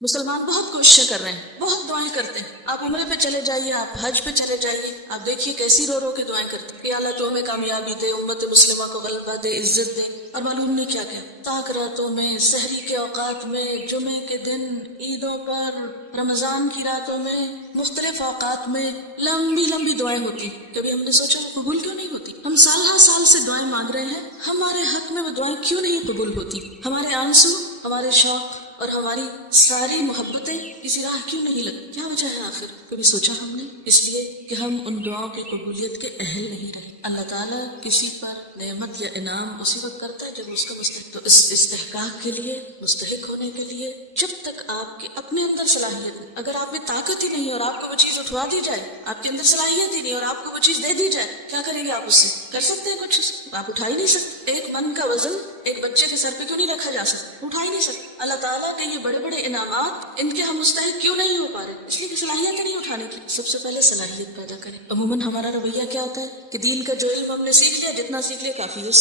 مسلمان بہت کوششیں کر رہے ہیں، بہت دعائیں کرتے ہیں. آپ عمرے پہ چلے جائیے، آپ حج پہ چلے جائیے، آپ دیکھیے کیسی رو رو کے دعائیں کرتے ہیں کہ اللہ تو ہمیں کامیابی دے، امت مسلمہ کو غلبہ دے، عزت دے. اور معلوم نہیں کیا کیا، طاق راتوں میں، سحری کے اوقات میں، جمعے کے دن، عیدوں پر، رمضان کی راتوں میں، مختلف اوقات میں لمبی لمبی دعائیں ہوتی. کبھی ہم نے سوچا وہ قبول کیوں نہیں ہوتی؟ ہم سال ہر سال سے دعائیں مانگ رہے ہیں، ہمارے حق میں وہ دعائیں کیوں نہیں قبول ہوتی؟ ہمارے آنسو، ہمارے شوق اور ہماری ساری محبتیں کسی راہ کیوں نہیں لگتی؟ کیا وجہ ہے آخر؟ کبھی سوچا ہم نے؟ اس لیے کہ ہم ان دعاؤں کی قبولیت کے اہل نہیں رہے. اللہ تعالیٰ کسی پر نعمت یا انعام اسی وقت کرتا ہے جب اس کا مستحق. تو اس استحقاق کے لیے، مستحق ہونے کے لیے، جب تک آپ کے اپنے اندر صلاحیت نہیں، اگر آپ میں طاقت ہی نہیں اور آپ کو وہ چیز اٹھوا دی جائے، آپ کے اندر صلاحیت ہی نہیں اور آپ کو وہ چیز دے دی جائے، کیا کریں گے آپ اس سے؟ کر سکتے ہیں کچھ؟ آپ اٹھا ہی نہیں سکتے. ایک من کا وزن ایک بچے کے سر پہ کیوں نہیں رکھا جا سکتا؟ اٹھا ہی نہیں سکتے. اللہ تعالیٰ کے یہ بڑے بڑے انعامات، ان کے ہم مستحق کیوں نہیں ہو پا رہے؟ اس لیے کہ صلاحیت نہیں اٹھانے کی. سب سے پہلے صلاحیت پیدا کریں. عموماً ہمارا رویہ کیا ہوتا ہے کہ دین کا جو علم ہم نے سیکھ لیا، جتنا سیکھ لیا کافی ہے، اس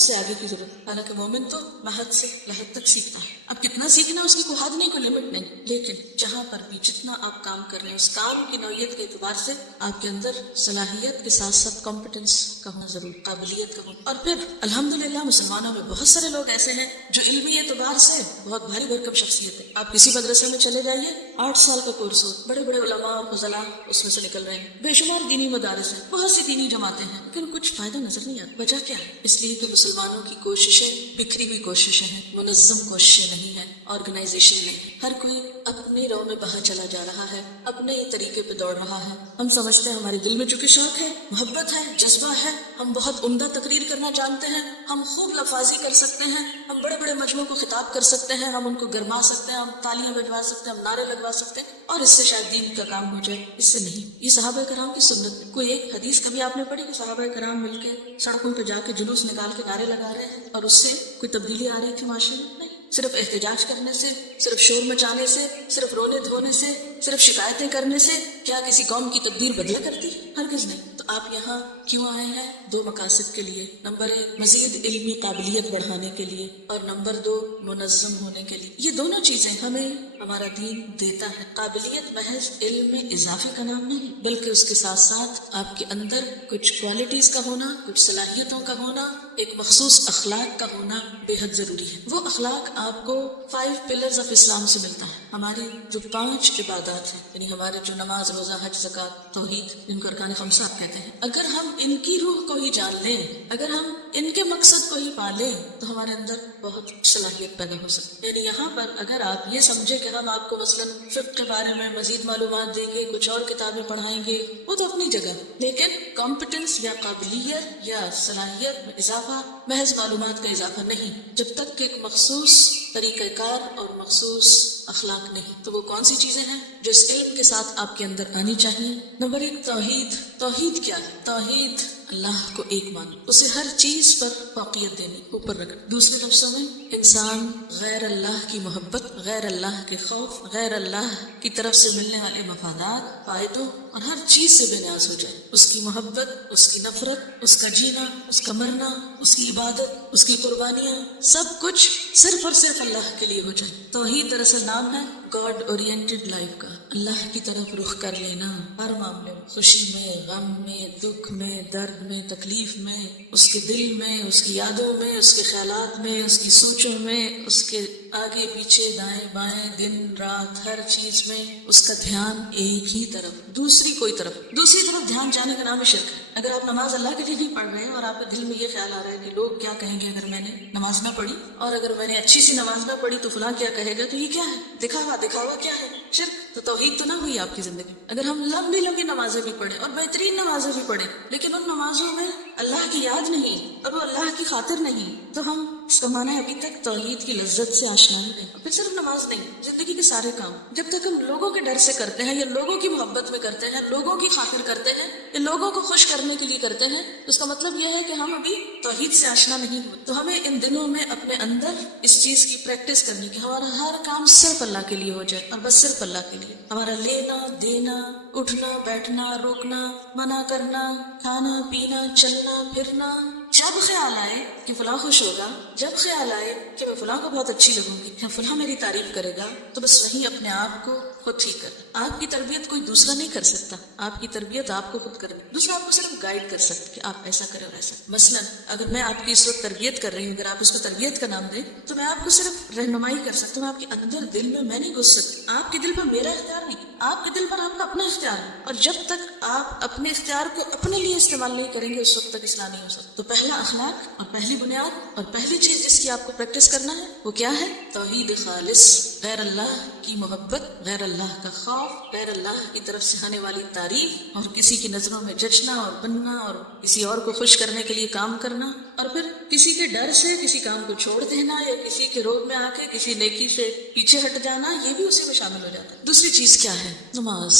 سے آگے کی ضرورت. حالانکہ مومن تو محد سے لحد تک سیکھتا ہے. اب کتنا سیکھنا اس کی کوئی حد نہیں، کوئی لمٹ نہیں، لیکن جہاں پر بھی جتنا آپ کام کر رہے ہیں اس کام کی نوعیت کے اعتبار سے آپ کے اندر صلاحیت کے ساتھ ساتھ کمپٹنس کا ہونا ضروری، قابلیت کا ہونا. اور پھر الحمدللہ مسلمانوں میں بہت سارے لوگ ایسے ہیں جو علمی اعتبار سے بہت بھاری بھرکم شخصیت ہے. آپ کسی مدرسے میں چلے جائیے، 8 سال کا کورس ہو، بڑے بڑے علماء اور فضلاء اس میں سے نکل رہے ہیں، بے شمار دینی مدارس ہیں، بہت سی دینی جماعتیں ہیں، لیکن کچھ فائدہ نظر نہیں آتا. وجہ کیا ہے؟ اس لیے کہ مسلمانوں کی کوششیں بکھری ہوئی کوششیں ہیں، منظم کوششیں نہیں ہیں، آرگنائزیشن نہیں. ہر کوئی اپنی رو میں بہا چلا جا رہا ہے، اپنے ہی طریقے پہ دوڑ رہا ہے. ہم سمجھتے ہیں ہمارے دل میں چونکہ شوق ہے، محبت ہے، جذبہ ہے، ہم بہت عمدہ تقریر کرنا جانتے ہیں، ہم خوب لفاظی کر سکتے ہیں، ہم بڑے بڑے مجموعوں کو خطاب کر سکتے ہیں، ہم ان کو گرما سکتے ہیں، ہم تالیاں بجوا سکتے ہیں، ہم نعرے لگوا سکتے ہیں، اور اس سے شاید دین کا کام ہو جائے. اس سے نہیں. یہ صحابہ کرام کی سنت ہے. کوئی ایک حدیث کبھی آپ نے پڑھی کہ صحابہ کرام مل کے سڑکوں پہ جا کے جلوس نکال کے نعرے لگا رہے ہیں اور اس سے کوئی تبدیلی آ رہی تھی معاشرے میں؟ نہیں. صرف احتجاج کرنے سے، صرف شور مچانے سے، صرف رونے دھونے سے، صرف شکایتیں کرنے سے کیا کسی قوم کی تقدیر بدلا کرتی ہے؟ ہرگز نہیں. تو آپ یہاں کیوں آئے ہیں؟ 2 مقاصد کے لیے. نمبر 1 مزید علمی قابلیت بڑھانے کے لیے، اور نمبر 2 منظم ہونے کے لیے. یہ دونوں چیزیں ہمیں ہمارا دین دیتا ہے. قابلیت محض علم میں اضافے کا نام نہیں، بلکہ اس کے ساتھ ساتھ آپ کے اندر کچھ کوالٹیز کا ہونا، کچھ صلاحیتوں کا ہونا، ایک مخصوص اخلاق کا ہونا بے حد ضروری ہے. وہ اخلاق آپ کو 5 پلرز آف اسلام سے ملتا ہے. ہماری جو 5 عبادات ہیں، یعنی ہمارے جو نماز، روزہ، حج، زکوٰۃ، توحید، جن کو ارکان خمسہ آپ کہتے ہیں، اگر ہم ان کی روح کو ہی جان لیں، اگر ہم ان کے مقصد کو ہی پا لیں، تو ہمارے اندر بہت صلاحیت پیدا ہو سکتی ہے. یعنی یہاں پر اگر آپ یہ سمجھے کہ ہم آپ کو مثلاً فقہ کے بارے میں مزید معلومات دیں گے، کچھ اور کتابیں پڑھائیں گے، وہ تو اپنی جگہ، لیکن کمپٹنس یا قابلیت یا صلاحیت میں اضافہ محض معلومات کا اضافہ نہیں، جب تک کہ ایک مخصوص طریقہ کار اور مخصوص اخلاق نہیں. تو وہ کون سی چیزیں ہیں جو اس علم کے ساتھ آپ کے اندر آنی چاہیے؟ نمبر 1 توحید. توحید کیا ہے؟ توحید اللہ کو ایک ماننا، اسے ہر چیز پر فوقیت دینی، اوپر رکھنا. دوسرے لفظوں میں انسان غیر اللہ کی محبت، غیر اللہ کے خوف، غیر اللہ کی طرف سے ملنے والے مفادات، فائدوں اور ہر چیز سے بے نیاز ہو جائے. اس کی محبت، اس کی نفرت، اس کا جینا، اس کا مرنا، اس کی عبادت، اس کی قربانیاں، سب کچھ صرف اور صرف اللہ کے لیے ہو جائے. توحید دراصل نام ہے گاڈ اورینٹڈ لائف کا. اللہ کی طرف رخ کر لینا ہر معاملے میں، خوشی میں، غم میں، دکھ میں، درد میں، تکلیف میں، اس کے دل میں، اس کی یادوں میں، اس کے خیالات میں، اس کی سوچوں میں، اس کے آگے پیچھے، دائیں بائیں، دن رات، ہر چیز میں اس کا دھیان ایک ہی طرف، دوسری طرف دھیان جانے کا نام ہے شرک. اگر آپ نماز اللہ کے لیے نہیں پڑھ رہے ہیں اور آپ کے دل میں یہ خیال آ رہا ہے کہ لوگ کیا کہیں گے اگر میں نے نماز نہ پڑھی، اور اگر میں نے اچھی سی نماز نہ پڑھی تو فلاں کیا کہے گا، تو یہ کیا ہے؟ دکھاوا کیا ہے؟ شرک. تو توحید تو نہ ہوئی آپ کی زندگی. اگر ہم لمبی لمبی نمازیں بھی پڑھیں اور بہترین نمازیں بھی پڑھیں، لیکن ان نمازوں میں اللہ کی یاد نہیں اور وہ اللہ کی خاطر نہیں، تو ہم اس کا معنی ابھی تک توحید کی لذت سے آشنا نہیں. پھر صرف نماز نہیں، زندگی کے سارے کام جب تک ہم لوگوں کے ڈر سے کرتے ہیں، یا لوگوں کی محبت میں کرتے ہیں، لوگوں کی خاطر کرتے ہیں، یا لوگوں کو خوش کرنے کے لیے کرتے ہیں، اس کا مطلب یہ ہے کہ ہم ابھی توحید سے آشنا نہیں ہوئے. تو ہمیں ان دنوں میں اپنے اندر اس چیز کی پریکٹس کرنی کہ ہمارا ہر کام صرف اللہ کے لیے ہو جائے، اور بس صرف اللہ کے لیے. ہمارا لینا دینا، اٹھنا بیٹھنا، روکنا منع کرنا، کھانا پینا، چلنا پھرنا، جب خیال آئے کہ فلاں خوش ہوگا، جب خیال آئے کہ میں فلاں کو بہت اچھی لگوں گی یا فلاں میری تعریف کرے گا، تو بس وہی اپنے آپ کو خود ٹھیک کر. آپ کی تربیت کوئی دوسرا نہیں کر سکتا، آپ کی تربیت آپ کو خود کرنی. دوسرا آپ کو صرف گائیڈ کر سکتا کہ آپ ایسا کریں اور ایسا. مثلا اگر میں آپ کی اس وقت تربیت کر رہی ہوں، اگر آپ اس کو تربیت کا نام دیں تو میں آپ کو صرف رہنمائی کر سکتا ہوں. آپ کے اندر دل میں نہیں گھس سکتی. آپ کے دل پر میرا اختیار نہیں، آپ کے دل پر آپ کا اپنا اختیار ہے. اور جب تک آپ اپنے اختیار کو اپنے لیے استعمال نہیں کریں گے اس وقت تک اصلاح نہیں ہو سکتا. تو پہلا اخلاق اور پہلی بنیاد اور پہلی چیز جس کی آپ کو پریکٹس کرنا ہے وہ کیا ہے؟ توحید خالص، غیر اللہ کی محبت، غیر اللہ کا خوف، غیر اللہ کی طرف سے آنے والی تعریف اور کسی کی نظروں میں جچنا اور بننا اور کسی اور کو خوش کرنے کے لیے کام کرنا اور پھر کسی کے ڈر سے کسی کام کو چھوڑ دینا یا کسی کے روگ میں آ کے کسی نیکی سے پیچھے ہٹ جانا، یہ بھی اسی میں شامل ہو جاتا ہے. دوسری چیز کیا ہے؟ نماز،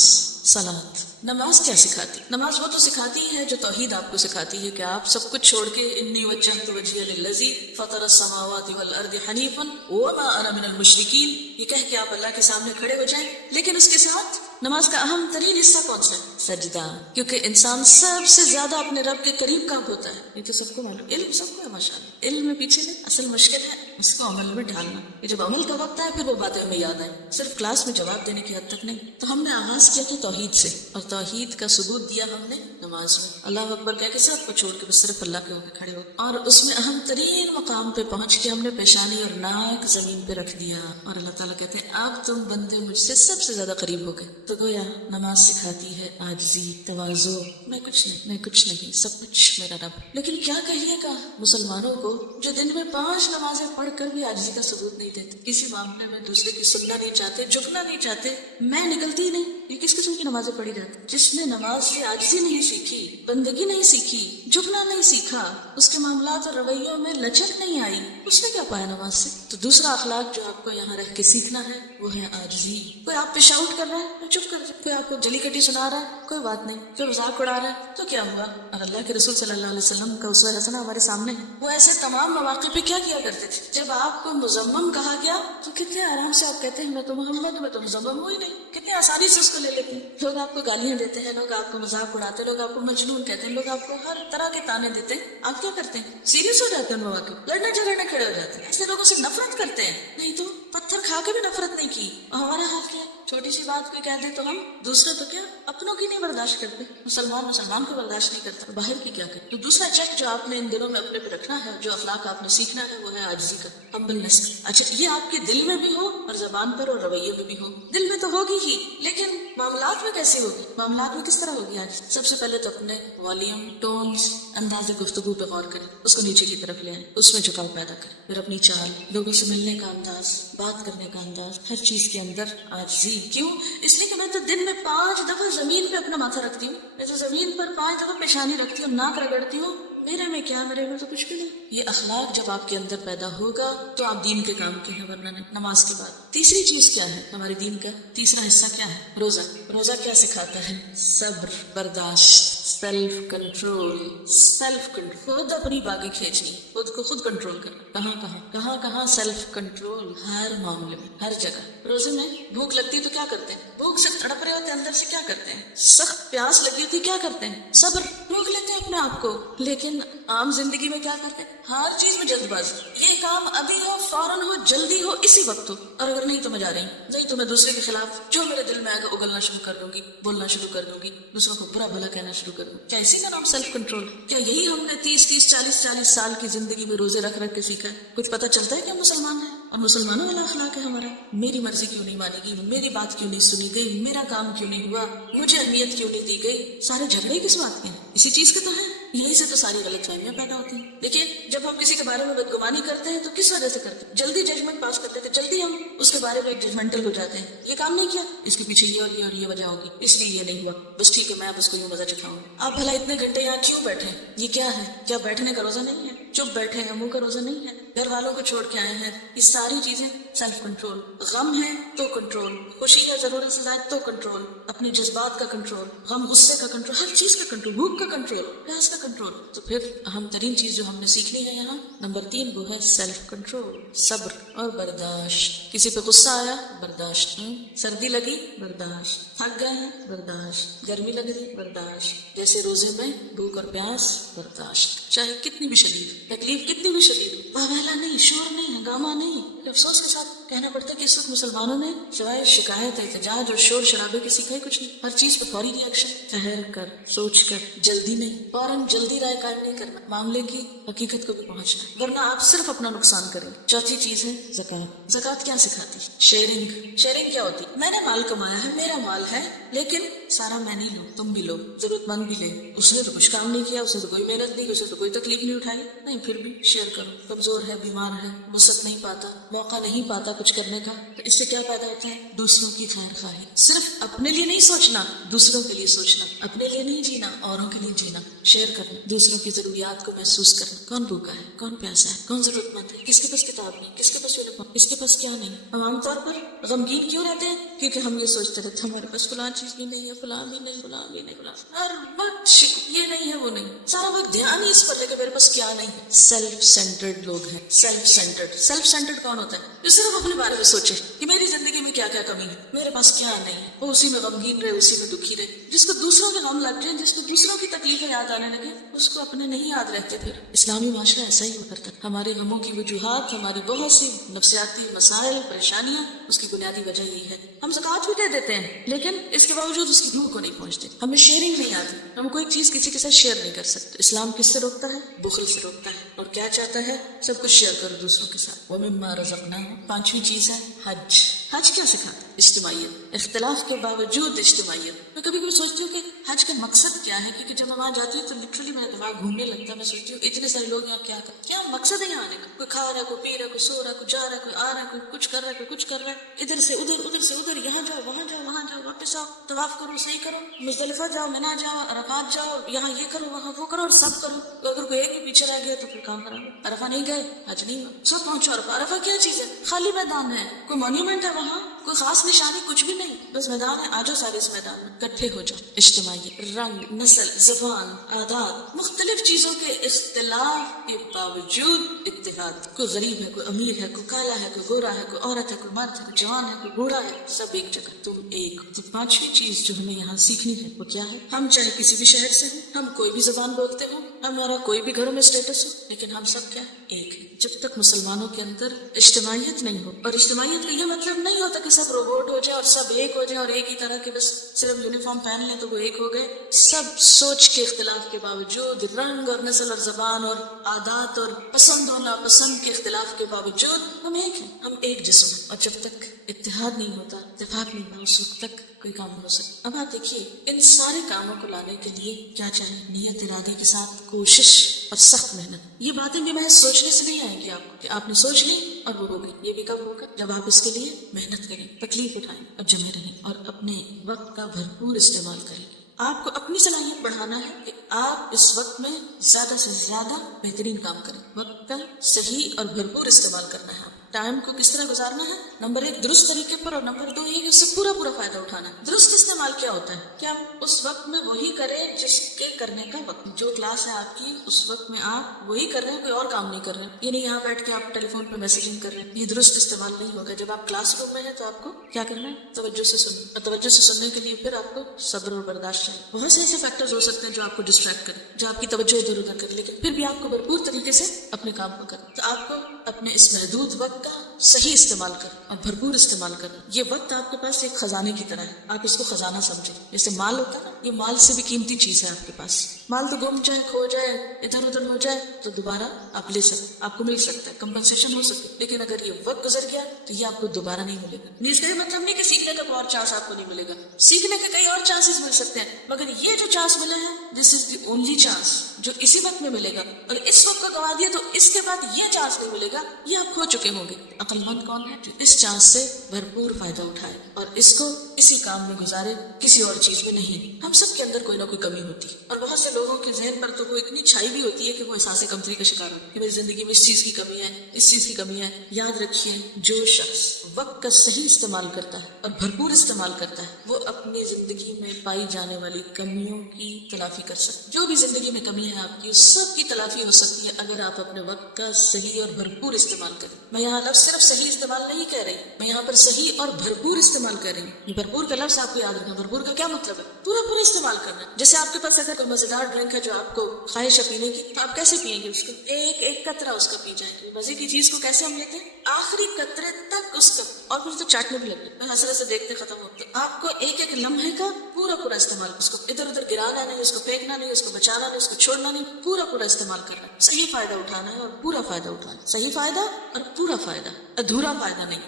صلاۃ. نماز کیا سکھاتی؟ نماز وہ تو سکھاتی ہے جو توحید آپ کو سکھاتی ہے کہ آپ سب کچھ چھوڑ کے انی وجہت وجہی للذی فطر السماوات والارض حنیفا وما انا من المشرکین، یہ کہہ کے آپ اللہ کے سامنے کھڑے ہو جائیں. لیکن اس کے ساتھ نماز کا اہم ترین حصہ کون سا ہے؟ سجدہ. کیونکہ انسان سب سے زیادہ اپنے رب کے قریب کب ہوتا ہے؟ یہ تو سب کو معلوم، علم سب کو ہے ماشاءاللہ. علم میں پیچھے نہیں، اصل مشکل ہے اس کو عمل میں ڈھالنا. یہ جب عمل کا وقت ہے پھر وہ باتیں ہمیں یاد آئیں، صرف کلاس میں جواب دینے کی حد تک نہیں. تو ہم نے آغاز کیا کہ توحید سے، اور توحید کا ثبوت دیا ہم نے نماز میں. اللہ اکبر کہہ کے سب کو چھوڑ کے بس صرف اللہ کے ہو کے کھڑے ہو، اور اس میں اہم ترین مقام پہ پہنچ کے ہم نے پیشانی اور ناک زمین پہ رکھ دیا. اور اللہ تعالیٰ کہتے ہیں اب تم بندے مجھ سے سب سے زیادہ قریب ہو گئے. تو گویا نماز سکھاتی ہے عاجزی، تواضع. میں کچھ نہیں، سب کچھ میرا رب. لیکن کیا کہیے گا مسلمانوں کو جو دن میں 5 نمازیں پڑھ کر بھی عاجزی کا ثبوت نہیں دیتے، کسی معاملے میں دوسرے کی سننا نہیں چاہتے، جھکنا نہیں چاہتے، میں نکلتی نہیں. یہ کس قسم کی نمازیں پڑھی جاتی؟ جس نے نماز سے عاجزی نہیں سیکھی، بندگی نہیں سیکھی، جھکنا نہیں سیکھا، اس کے معاملات اور رویوں میں لچک نہیں آئی، اس نے کیا پایا نماز سے؟ تو دوسرا اخلاق جو آپ کو یہاں رہ کے سیکھنا ہے وہ ہے عاجزی. کوئی آپ پہ شاؤٹ کر رہا ہے تو چپ کر جائے، کوئی آپ کو جلی کٹی سنا رہا ہے کوئی بات نہیں، کوئی مذاق اڑا رہا ہے تو کیا ہوا؟ اور اللہ کے رسول صلی اللہ علیہ وسلم کا اسوہ حسنہ ہمارے سامنے ہے. وہ ایسے تمام مواقع پہ کیا کیا کرتے تھے؟ جب آپ کو مذمم کہا گیا تو کتنے آرام سے آپ کہتے ہیں میں تو محمد، میں تو مذمم ہوں ہی نہیں. کتنی آسانی سے اس کو لے لیتے ہیں. لوگ آپ کو گالیاں دیتے ہیں، لوگ آپ کو مذاق اڑاتے ہیں، لوگ آپ کو مجنون کہتے ہیں، لوگ آپ کو ہر طرح کے تانے دیتے ہیں. آپ کیا کرتے ہیں؟ سیریس ہو جاتے ہیں مواقع، لڑنے جھگڑنے کھڑے ہو جاتے ہیں، ایسے لوگوں سے نفرت کرتے ہیں. نہیں تو پتھر کھا کے بھی نفرت نہیں کی. اور ہمارا حال کیا؟ چھوٹی سی بات کوئی کہہ دے تو ہم دوسرے تو کیا اپنوں کی نہیں برداشت کرتے. مسلمان کو برداشت نہیں کرتا، باہر کی کیا کرے. تو دوسرا چیک جو آپ نے ان دنوں میں اپنے پہ رکھنا ہے، جو اخلاق آپ نے سیکھنا ہے وہ ہے عاجزی کا، ہمبلنس. اچھا یہ آپ کے دل میں بھی ہو اور زبان پر اور رویے میں بھی ہو. دل میں تو ہوگی ہی، لیکن معاملات میں کیسے ہوگی؟ معاملات میں کس طرح ہوگی آج؟ سب سے پہلے تو اپنے والیوم، ٹونز، انداز گفتگو پہ غور کریں، اس کو نیچے کی طرف لے آئیں، اس میں جھکاؤ پیدا کریں. پھر اپنی چال، لوگوں سے ملنے کا انداز، بات کرنے کا انداز، ہر چیز کے اندر عاجزی. کیوں؟ اس لیے کہ میں تو دن میں 5 دفعہ زمین پہ اپنا ماتھا رکھتی ہوں، میں تو زمین پر 5 دفعہ پیشانی رکھتی ہوں، ناک رگڑتی ہوں. میرے میں کیا، میرے میں تو کچھ بھی نہیں. یہ اخلاق جب آپ کے اندر پیدا ہوگا تو آپ دین کے کام کے ہیں، ورنہ نہیں. نماز کے بعد تیسری چیز کیا ہے ہمارے دین کا؟ تیسرا حصہ کیا ہے؟ روزہ. روزہ کیا سکھاتا ہے؟ صبر، برداشت، سیلف کنٹرول. خود اپنی باغیں کھینچنی، خود کو خود کنٹرول کرنا. کہاں سیلف کنٹرول؟ ہر معاملے میں، ہر جگہ. روزے میں بھوک لگتی تو کیا کرتے ہیں؟ بھوک سے تڑپ رہے ہوتے اندر سے، کیا کرتے ہیں؟ سخت پیاس لگی ہوتی کیا کرتے ہیں؟ صبر، روک لیتے ہیں اپنے آپ کو. لیکن عام زندگی میں کیا کرتے ہیں؟ ہر چیز میں جلد بازی. یہ کام ابھی ہو، فوراً ہو، جلدی ہو، اسی وقت ہو. اور اگر نہیں تو میں جا رہی ہوں، نہیں تو میں دوسرے کے خلاف جو میرے دل میں آئے گا اگلنا شروع کر دوں گی، بولنا شروع کر دوں گی، دوسروں کو برا بھلا کہنا شروع کر دوں. کیا اسی کا نام سیلف کنٹرول؟ کیا یہی ہم نے 30 سال کی زندگی میں روزے رکھ کے سیکھا ہے؟ کچھ پتہ چلتا ہے کہ ہم مسلمان ہیں اور مسلمانوں والا اخلاق ہے ہمارا؟ میری مرضی کیوں نہیں مانی گئی، میری بات کیوں نہیں سنی گئی، میرا کام کیوں نہیں ہوا، مجھے اہمیت کیوں نہیں دی گئی؟ سارے جھگڑے کس بات کے ہیں؟ اسی چیز کے تو ہے. یہی سے تو ساری غلط فہمیاں پیدا ہوتی ہیں. دیکھیے جب ہم کسی کے بارے میں بدگمانی کرتے ہیں تو کس وجہ سے کرتے ہیں؟ جلدی ججمنٹ پاس کرتے تھے، جلدی ہم اس کے بارے میں ججمنٹل ہو جاتے ہیں. یہ کام نہیں کیا، اس کے پیچھے یہ اور یہ وجہ ہوگی، اس لیے یہ نہیں ہوا، بس ٹھیک ہے میں اب اس کو یوں مزہ چکھاؤں. آپ بھلا اتنے گھنٹے یہاں کیوں بیٹھے؟ یہ کیا ہے؟ کیا بیٹھنے کا روزہ نہیں ہے؟ چپ بیٹھے ہیں، منہ کا روزہ نہیں ہے؟ گھر والوں کو چھوڑ کے آئے ہیں، یہ ساری چیزیں سیلف کنٹرول. غم ہے تو کنٹرول، خوشی ہے ضرورت سے زائد تو کنٹرول، اپنے جذبات کا کنٹرول، غم غصے کا کنٹرول، ہر چیز کا کنٹرول، بھوک کا کنٹرول، پیاس کا کنٹرول. تو پھر اہم ترین چیز جو ہم نے سیکھنی ہے یہاں نمبر 3 وہ ہے سیلف کنٹرول، صبر اور برداشت. کسی پہ غصہ آیا برداشت، سردی لگی برداشت، تھک گئے ہیں برداشت، گرمی لگ رہی برداشت، جیسے روزے میں بھوک اور پیاس برداشت، چاہے کتنی بھی شدید تکلیف کتنی بھی شدید ہو، اوہلا نہیں، شور نہیں، ہنگامہ نہیں. افسوس کے ساتھ کہنا پڑتا ہے کہ اس وقت مسلمانوں نے سوائے شکایت احتجاج اور شور شرابے کے سیکھا ہی کچھ نہیں. ہر چیز پہ فوری ری ایکشن، ٹھہر کر سوچ کر، جلدی نہیں، فوراً جلدی رائے قائم نہیں کرنا، معاملے کی حقیقت کو بھی پہنچنا، ورنہ آپ صرف اپنا نقصان کریں. چوتھی چیز ہے زکوٰۃ. زکوٰۃ کیا سکھاتی؟ شیئرنگ. شیئرنگ کیا ہوتی؟ میں نے مال کمایا ہے، میرا مال ہے، لیکن سارا میں نہیں لوں، تم بھی لو، ضرورت مند بھی لے. اس نے تو کچھ کام نہیں کیا، اس نے تو کوئی محنت نہیں کی، اس نے تو کوئی تکلیف نہیں اٹھائی، نہیں پھر بھی شیئر کرو. کمزور ہے، بیمار ہے، وسعت نہیں پاتا، موقع نہیں پاتا کچھ کرنے کا، تو اس سے کیا پیدا ہوتا ہے؟ دوسروں کی خیر خواہی. صرف اپنے لیے نہیں سوچنا، دوسروں کے لیے سوچنا، اپنے لیے نہیں جینا، اوروں کے لیے جینا. شیئر کرنا، دوسروں کی ضروریات کو محسوس کرنا، کون بھوکا ہے، کون پیاسا ہے، کون ضرورت مند ہے، کس کے پاس کتاب نہیں، کس کے پاس یونیفارم، کس کے پاس کیا نہیں. ہم عام طور پر غمگین کیوں رہتے ہیں؟ کیونکہ ہم یہ سوچتے رہتے ہمارے پاس فلاں چیز بھی نہیں ہے، فلاں بھی نہیں، فلاں بھی نہیں، فلاں ہر وقت یہ نہیں ہے، وہ نہیں، سارا وقت دھیان ہی اس پر لے کہ میرے پاس کیا نہیں ہے. سیلف سینٹرڈ لوگ ہیں. سیلف سینٹرڈ کون ہوتا ہے؟ جو صرف اپنے بارے میں سوچے کہ میری زندگی میں کیا کیا کمی ہے، میرے پاس کیا نہیں ہے، وہ اسی میں غمگین رہے، اسی میں دکھی رہے. جس کو دوسروں کے غم لگ جائیں، جس کو دوسروں کی تکلیفیں یاد آنے لگے، اس کو اپنے نہیں یاد رہتے. پھر اسلامی معاشرہ ایسا ہی ہو کرتا ہے. ہمارے غموں کی وجوہات، ہماری بہت سی نفسیاتی مسائل، پریشانیاں، اس کی بنیادی وجہ یہی ہے. ہم زکوٰۃ بھی دے دیتے ہیں، لیکن اس کے باوجود اس کی روح کو نہیں پہنچتے. ہمیں شیئرنگ نہیں آتی، ہم کوئی چیز کسی کے ساتھ شیئر نہیں کر سکتے. اسلام کس سے روکتا ہے؟ بخل سے روکتا ہے. اور کیا چاہتا ہے؟ سب کچھ شیئر کرو دوسروں کے ساتھ. وَمِمَّا رَزَقْنَاهُمْ. 5ویں چیز ہے حج. حج کیا سکھاتا ہے؟ اجتماعیت. اختلاف کے باوجود اجتماعیت. میں کبھی کبھی سوچتی ہوں کہ حج کا مقصد کیا ہے، کیونکہ جب میں وہاں جاتی ہوں تو لٹرلی میرا دماغ گھومنے لگتا ہے. میں سوچتی ہوں اتنے سارے لوگ یہاں کیا مقصد ہے یہاں آنے کا؟ کوئی کھا رہا ہے، کوئی پی رہا ہے، کوئی سو رہا ہے، کوئی جا رہا ہے، کوئی آ رہا ہے، کوئی کچھ کر رہا ہے، کوئی کچھ کر رہا ہے، ادھر سے ادھر، ادھر سے ادھر، یہاں جاؤ، وہاں جاؤ، وہاں جاؤ، واپس آؤ، طواف کرو، صحیح کرو، مزدلفہ جاؤ، منا جاؤ، عرفات جاؤ، یہاں یہ کرو، وہاں وہ کرو، اور سب کرو. اگر کوئی ایک بھی پیچھے رہ گیا تو پھر کام کرا. عرفہ نہیں گئے، حج نہیں ہوا. سب پہنچو عرفہ. عرفہ کیا چیز ہے؟ خالی میدان ہے، کوئی مونیومنٹ ہے وہاں، کوئی خاص نشانی، کچھ بھی نہیں، بس میدان ہے. آجو سارے اس میدان میں اکٹھے ہو جاؤ. اجتماعیت. رنگ، نسل، زبان، عادات، مختلف چیزوں کے اختلاف کے باوجود اتحاد. کوئی غریب ہے، کوئی امیر ہے، کوئی کالا ہے، کوئی گورا ہے، کوئی عورت ہے، کوئی مرد ہے، کوئی جوان ہے، کوئی بوڑھا ہے، سب ایک جگہ، تم ایک. تو 5ویں چیز جو ہمیں یہاں سیکھنی ہے وہ کیا ہے؟ ہم چاہے کسی بھی شہر سے ہوں، ہم کوئی بھی زبان بولتے ہوں، ہمارا کوئی بھی گھروں میں اسٹیٹس ہو، لیکن ہم سب کیا ایک ہیں. جب تک مسلمانوں کے اندر اجتماعیت نہیں ہو، اور اجتماعیت کا یہ مطلب نہیں ہوتا کہ سب روبوٹ ہو جائے اور سب ایک ہو جائے اور ایک ہی طرح کے بس صرف یونیفارم پہن لیں تو وہ ایک ہو گئے. سب سوچ کے اختلاف کے باوجود، رنگ اور نسل اور زبان اور عادات اور پسند اور ناپسند کے اختلاف کے باوجود ہم ایک ہیں، ہم ایک جسم ہیں. اور جب تک اتحاد نہیں ہوتا، اتفاق نہیں ہوتا، اس وقت تک کوئی کام نہیں ہو سکتا. اب آپ دیکھیے ان سارے کاموں کو لانے کے لیے کیا چاہیے؟ نیت، ارادے کے ساتھ کوشش اور سخت محنت. یہ باتیں بھی محض سوچنے سے نہیں آئیں گی آپ کو کہ آپ نے سوچ لی اور وہ ہو گئی. یہ بھی کب ہوگا؟ جب آپ اس کے لیے محنت کریں، تکلیف اٹھائیں اور جمے رہیں اور اپنے وقت کا بھرپور استعمال کریں. آپ کو اپنی صلاحیت بڑھانا ہے کہ آپ اس وقت میں زیادہ سے زیادہ بہترین کام کریں. وقت کا صحیح اور بھرپور استعمال کرنا ہے. ٹائم کو کس طرح گزارنا ہے؟ نمبر 1 درست طریقے پر، اور نمبر 2 یہ کہ اس سے پورا فائدہ اٹھانا ہے. درست استعمال کیا ہوتا ہے؟ کہ آپ اس وقت میں وہی کریں جس کے کرنے کا وقت. جو کلاس ہے آپ کی اس وقت میں آپ وہی کر رہے ہیں، کوئی اور کام نہیں کر رہے ہیں. یہ نہیں یہاں بیٹھ کے آپ ٹیلی فون پہ میسیجنگ کر رہے ہیں. یہ درست استعمال نہیں ہوگا. جب آپ کلاس روم میں ہیں تو آپ کو کیا کرنا ہے؟ توجہ سے سننا. اور توجہ سے سننے کے لیے پھر آپ کو صبر اور برداشت چاہیے. بہت سے ایسے فیکٹرز ہو سکتے ہیں جو آپ کو ڈسٹریکٹ کریں، جو آپ کی توجہ ادھر ادھر کریں، لیکن پھر بھی آپ کو بھرپور طریقے سے اپنے کام کو کریں. تو آپ کو اپنے اس محدود وقت کا صحیح استعمال کریں اور بھرپور استعمال کریں. یہ وقت آپ کے پاس ایک خزانے کی طرح ہے. آپ اس کو خزانہ سمجھیں. جیسے مال ہوتا ہے، یہ مال سے بھی قیمتی چیز ہے آپ کے پاس. مال تو گم جائے، کھو جائے، ادھر ادھر ہو جائے تو دوبارہ آپ لے سکتے، آپ کو مل سکتا ہے، کمپنسیشن ہو سکتی. لیکن اگر یہ وقت گزر گیا تو یہ آپ کو دوبارہ نہیں ملے گا. اس کا یہ مطلب نہیں کہ سیکھنے کا اور چانس آپ کو نہیں ملے گا. سیکھنے کے کئی اور چانسز مل سکتے ہیں, مگر یہ جو چانس ملے ہیں دس از دی اونلی چانس جو اسی وقت میں ملے گا. اور اس وقت کو گنوا دیا تو اس کے بعد یہ چانس نہیں ملے گا, یہ آپ کھو چکے ہوں گے. عقل مند کون ہے؟ جو اس چانس سے بھرپور فائدہ اٹھائے اور اس کو اسی کام میں گزارے, کسی اور چیز میں نہیں. ہم سب کے اندر کوئی نہ کوئی کمی ہوتی ہے, اور بہت سے لوگوں کے ذہن پر تو وہ اتنی چھائی بھی ہوتی ہے کہ وہ احساس کمتری کا شکار ہو کہ میری زندگی میں اس چیز کی کمی ہے, اس چیز کی کمی ہے. یاد رکھیے, جو شخص وقت کا صحیح استعمال کرتا ہے اور بھرپور استعمال کرتا ہے وہ اپنی زندگی میں پائی جانے والی کمیوں کی تلافی کر سکتا ہے. جو بھی زندگی میں کمی ہے آپ کی, اس سب کی تلافی ہو سکتی ہے اگر آپ اپنے وقت کا صحیح اور بھرپور استعمال کریں. میں یہاں لفظ صرف صحیح استعمال نہیں کہہ رہی, میں یہاں پر صحیح اور بھرپور استعمال کر رہی ہوں. یہ بھرپور کا لفظ آپ کو یاد رکھنا. بھرپور کا کیا مطلب ہے؟ پورا پورا استعمال کرنا. جیسے آپ کے پاس اگر کوئی مزیدار ڈرنک ہے جو آپ کو خواہش ہے پینے کی, تو آپ کیسے پیئیں گے اس کو؟ ایک ایک قطرہ اس کا پی جائیں گے. مزے کی چیز کو کیسے ہم لیتے ہیں؟ آخری قطرے تک اس کا, اور پھر تو چاٹنے بھی لگتے ہیں, حسرت سے دیکھتے ختم ہوتے. آپ کو ایک ایک لمحے کا پورا پورا استعمال, اس کو ادھر ادھر گرانا نہیں, اس کو پھینکنا نہیں, اس کو بچانا نہیں, اس کو چھوڑنا نہیں, پورا پورا استعمال کرنا ہے. صحیح فائدہ اٹھانا ہے اور پورا فائدہ اٹھانا ہے. صحیح فائدہ اور پورا فائدہ, ادھورا فائدہ نہیں.